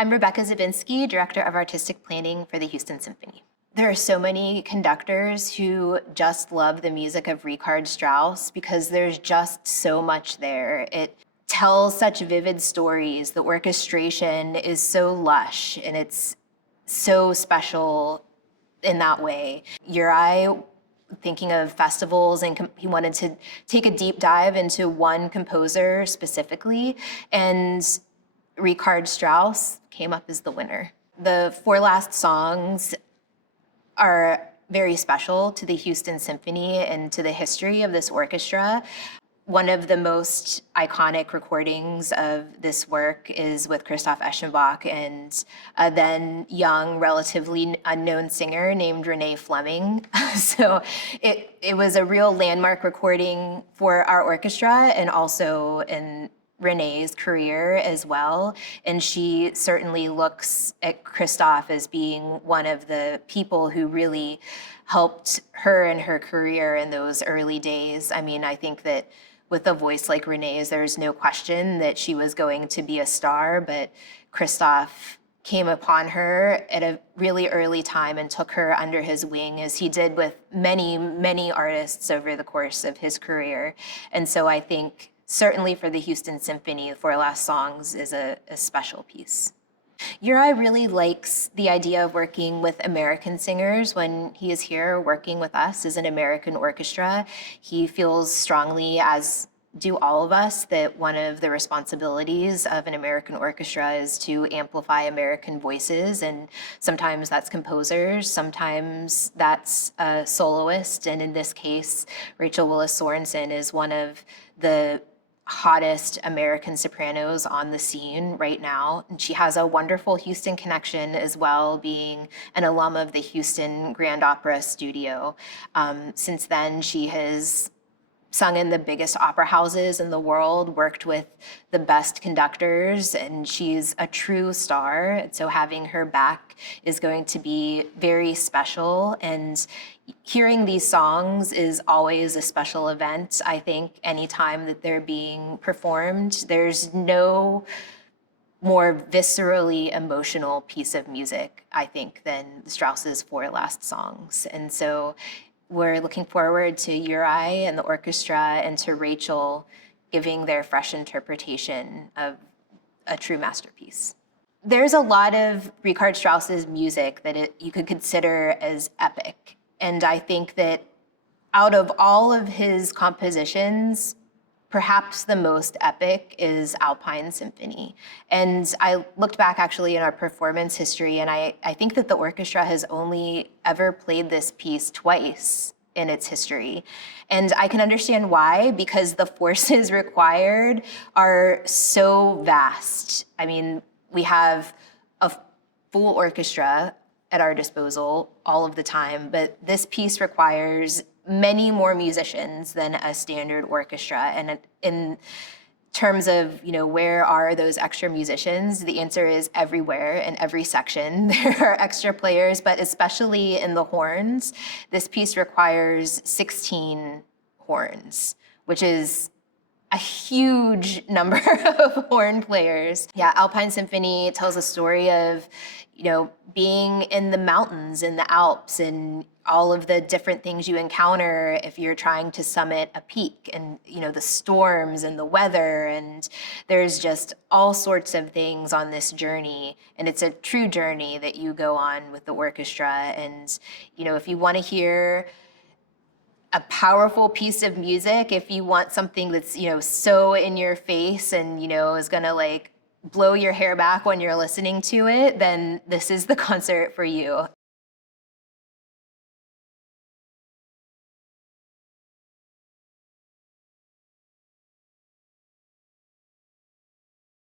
I'm Rebecca Zabinski, Director of Artistic Planning for the Houston Symphony. There are so many conductors who just love the music of Richard Strauss because there's just so much there. It tells such vivid stories. The orchestration is so lush and it's so special in that way. Uri, thinking of festivals, and he wanted to take a deep dive into one composer specifically, and Richard Strauss came up as the winner. The four last songs are very special to the Houston Symphony and to the history of this orchestra. One of the most iconic recordings of this work is with Christoph Eschenbach and a then young, relatively unknown singer named Renee Fleming. So it was a real landmark recording for our orchestra and also in Renee's career as well. And she certainly looks at Christoph as being one of the people who really helped her in her career in those early days. I mean, I think that with a voice like Renee's, there's no question that she was going to be a star, but Christoph came upon her at a really early time and took her under his wing, as he did with many, many artists over the course of his career. And so I think certainly for the Houston Symphony, the four last songs is a special piece. Uri really likes the idea of working with American singers when he is here working with us as an American orchestra. He feels strongly, as do all of us, that one of the responsibilities of an American orchestra is to amplify American voices, and sometimes that's composers, sometimes that's a soloist, and in this case, Rachel Willis-Sørensen is one of the hottest American sopranos on the scene right now. And she has a wonderful Houston connection as well, being an alum of the Houston Grand Opera Studio. Since then, she has sung in the biggest opera houses in the world, worked with the best conductors, and she's a true star. And so having her back is going to be very special. And hearing these songs is always a special event. I think anytime that they're being performed, there's no more viscerally emotional piece of music, I think, than Strauss's four last songs. And so we're looking forward to Uri and the orchestra and to Rachel giving their fresh interpretation of a true masterpiece. There's a lot of Richard Strauss's music that you could consider as epic. And I think that out of all of his compositions, perhaps the most epic is Alpine Symphony. And I looked back actually in our performance history, and I think that the orchestra has only ever played this piece twice in its history. And I can understand why, because the forces required are so vast. I mean, we have a full orchestra at our disposal all of the time, but this piece requires many more musicians than a standard orchestra. And in terms of, where are those extra musicians, the answer is everywhere. In every section there are extra players, but especially in the horns. This piece requires 16 horns, which is a huge number of horn players. Yeah, Alpine Symphony tells a story of, being in the mountains in the Alps and all of the different things you encounter if you're trying to summit a peak, and the storms and the weather, and there's just all sorts of things on this journey, and it's a true journey that you go on with the orchestra. And if you want to hear a powerful piece of music, if you want something that's so in your face and is gonna blow your hair back when you're listening to it, then this is the concert for you.